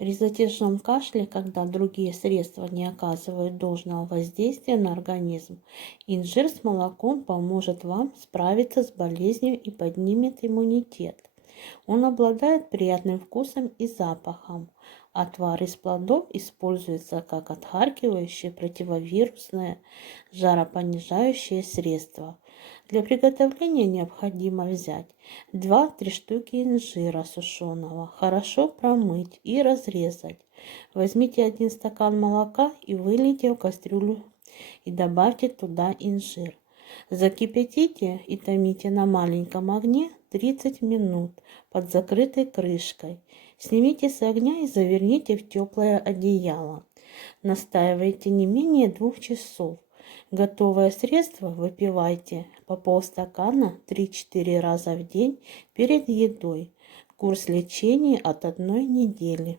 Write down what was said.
При затяжном кашле, когда другие средства не оказывают должного воздействия на организм, инжир с молоком поможет вам справиться с болезнью и поднимет иммунитет. Он обладает приятным вкусом и запахом. Отвар из плодов используется как отхаркивающее, противовирусное, жаропонижающее средство. Для приготовления необходимо взять 2-3 штуки инжира сушеного, хорошо промыть и разрезать. Возьмите 1 стакан молока и вылейте в кастрюлю и добавьте туда инжир. Закипятите и томите на маленьком огне 30 минут под закрытой крышкой. Снимите с огня и заверните в теплое одеяло. Настаивайте не менее 2 часов. Готовое средство выпивайте по полстакана 3-4 раза в день перед едой. Курс лечения от 1 недели.